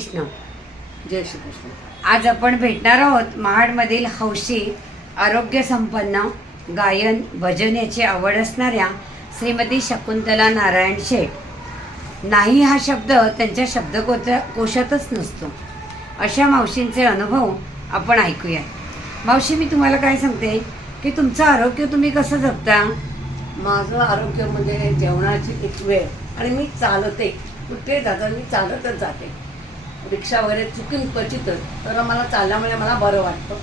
कृष्ण. जय श्री कृष्ण. आज आपण भेटणार आहोत महाडमधील हौशी आरोग्य संपन्न गायन भजन याची आवड असणाऱ्या श्रीमती शकुंतला नारायण शेठ. नाही हा शब्द त्यांच्या शब्दकोशातच नसतो. अशा मावशींचे अनुभव आपण ऐकूया. मावशी, मी तुम्हाला काय सांगते की तुमचं आरोग्य तुम्ही कसं जगता? माझं आरोग्य म्हणजे जेवणाची एक वेळ, आणि मी चालते. कुठे जाता मी चालतच जाते. रिक्षा वगैरे चुकून क्वचितच, तर मला चालल्यामुळे मला बरं वाटतं.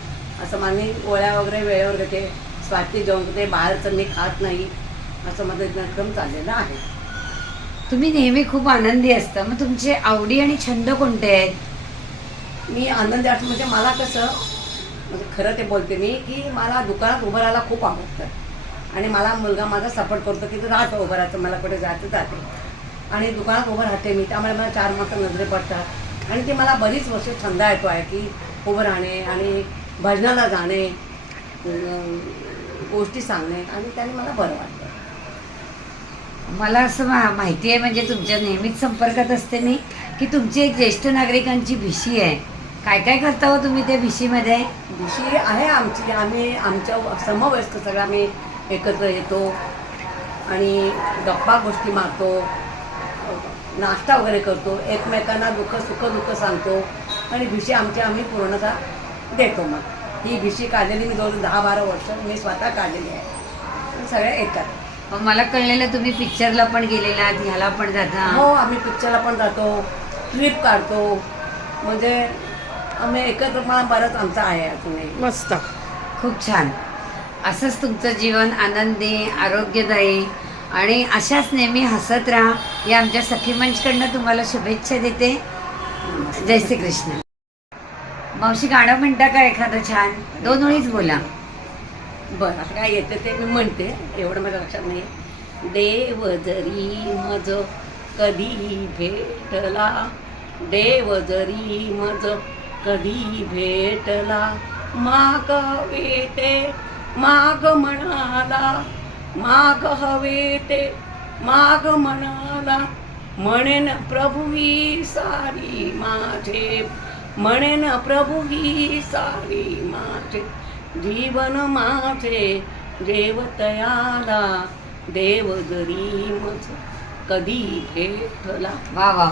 असं माझी गोळ्या वगैरे वेळेवर घेते, स्वाती जेवण करते, बाहेरचं मी खात नाही, असं माझं दिनक्रम चाललेलं आहे. तुम्ही नेहमी खूप आनंदी असता. मग तुमचे आवडी आणि छंद कोणते आहेत? मी आनंदी असं म्हणजे मला कसं, म्हणजे खरं ते बोलते मी की मला दुकानात उभं राहायला खूप आवडतं. आणि मला मुलगा माझा सपोर्ट करतो की तू राहतं उभं राहतं, मला कुठे जायचं जाते. आणि दुकानात उभं राहते मी, त्यामुळे मला 4 माणसं नजरे पडतात. आणि ते मला बरीच वर्ष छंद येतो आहे की उभं राहणे आणि भजनाला जाणे, गोष्टी सांगणे, आणि त्याने मला बरं वाटतं. मला असं माहिती आहे, म्हणजे तुमच्या नेहमीच संपर्कात असते मी, की तुमची एक ज्येष्ठ नागरिकांची भिशी आहे. काय काय करता हो तुम्ही त्या भिशीमध्ये? भिशी आहे आमची. आम्ही आमच्या समवयस्क सगळं आम्ही एकत्र येतो आणि गप्पा गोष्टी मारतो, नाश्ता वगैरे करतो, एकमेकांना सुख दुःख सांगतो, आणि भिशी आम्ही पूर्णतः देतो. मग ही भिशी काढलेली मी जवळ 10-12 वर्ष मी स्वतः काढलेली आहे. सगळ्या येतात. मग मला कळलेलं तुम्ही पिक्चरला पण गेलेला, ह्याला पण जाता. हो, आम्ही पिक्चरला पण जातो, ट्रिप काढतो, म्हणजे आम्ही एकत्र मला बरंच आमचं आहे अजूनही. मस्त, खूप छान. असंच तुमचं जीवन आनंदी, आरोग्यदायी आणि अशाच नेहमी हसत राहा, या आमच्या सखी मंचकडनं तुम्हाला शुभेच्छा देते. जय श्री कृष्ण. मावशी, गाणं म्हणता का एखादं छान? 2 ओळीच बोला. बरं, आता काय येतं ते मी म्हणते, एवढं माझ्या लक्षात नाही. देव जरी मज कधी भेटला, देव जरी मज कधी भेटला, माग वेते माग म्हणाला, माग हवे ते माग म्हणाला, म्हणेन प्रभू ही सारी माझे, म्हणेन प्रभू ही सारी माझे, जीवन माझे देव तयाला, देव जरी मज कधी भेटला. वा वा.